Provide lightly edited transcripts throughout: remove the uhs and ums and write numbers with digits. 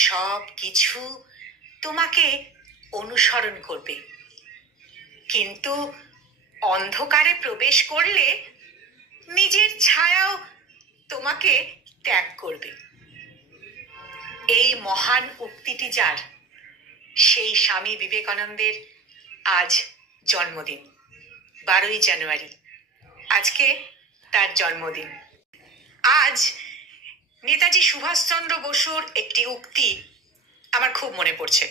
সব কিছু তোমাকে অনুসরণ করবে, কিন্তু অন্ধকারে প্রবেশ করলে নিজের ছায়াও তোমাকে ত্যাগ করবে। এই মহান উক্তিটি যার, সেই স্বামী বিবেকানন্দের আজ জন্মদিন, 12ই জানুয়ারি। আজকে তার জন্মদিন। আজ নেতাজি সুভাষচন্দ্র বসুর একটি উক্তি আমার খুব মনে পড়ছে।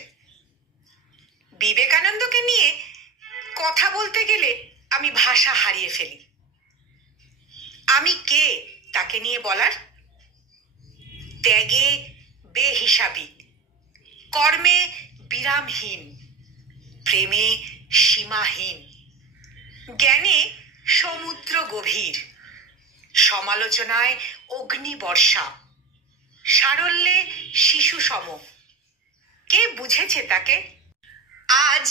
বিবেকানন্দকে নিয়ে কথা বলতে গেলে আমি ভাষা হারিয়ে ফেলি। আমি কে তাকে নিয়ে বলার? ত্যাগে বেহিসাবি, কর্মে বিরামহীন, প্রেমে সীমাহীন, জ্ঞানে সমুদ্র গভীর, সমালোচনায় অগ্নিবর্ষা, সারল্যে শিশু সম। কে বুঝেছে তাকে? আজ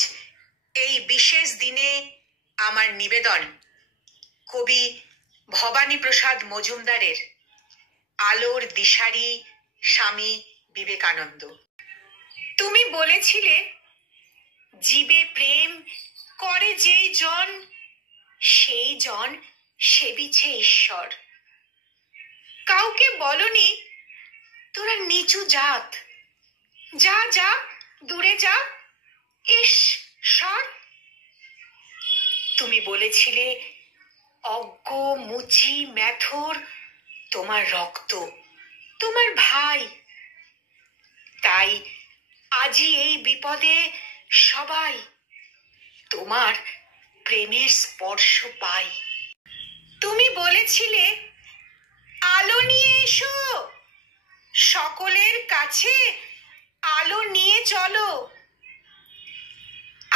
এই বিশেষ দিনে আমার নিবেদন কবি ভবানীপ্রসাদ মজুমদারের আলোর দিশারি স্বামী বিবেকানন্দ। তুমি বলেছিলে, জীবে প্রেম করে যেই জন, সেই জন সেবিছে ঈশ্বর। কাউকে বলনি তোরা নিচু জাত, যা যা দূরে যা, ইস সর। তুমি বলেছিলে, অজ্ঞ মুচি মেথর তোমার রক্ত, তোমার ভাই। তাই আজি এই বিপদে সবাই তোমার প্রেমের স্পর্শ পাই। তুমি বলেছিলে, আলো নিয়ে এসো, সকলের কাছে আলো নিয়ে চলো।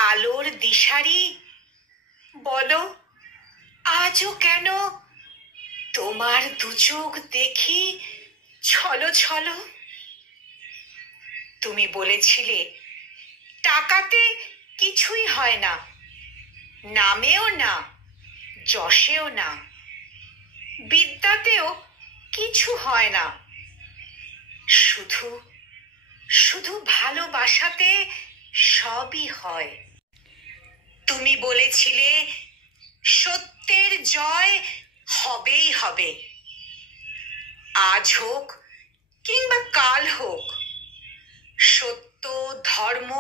আলোর দিশারি বলো, আজও কেন তোমার দুচোখ দেখি ছলো ছলো। তুমি বলেছিলে, টাকাতে কিছুই হয় না, নামেও না, যশেও না, বিদ্যাতেও কিছু হয় না, শুধু শুধু ভালোবাসাতে সবই হয়। তুমি বলেছিলে, সত্যের জয় হবেই হবে, আজ হোক কিংবা কাল হোক। সত্য, ধর্ম,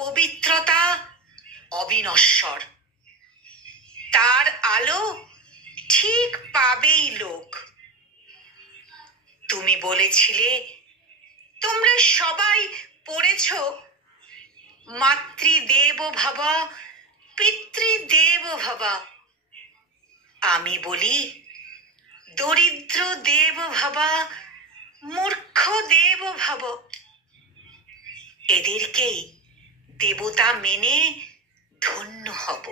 পবিত্রতা অবিনশ্বর, তার আলো ঠিক পাবেই লোক। তুমি বলেছিলে, তোমরা সবাই পড়েছ, মাতৃদেব ভব পিতৃদেব ভব। আমি বলি, দরিদ্র দেব ভব, মূর্খ দেব ভব। এদেরকেই দেবতা মেনে ধন্য হব।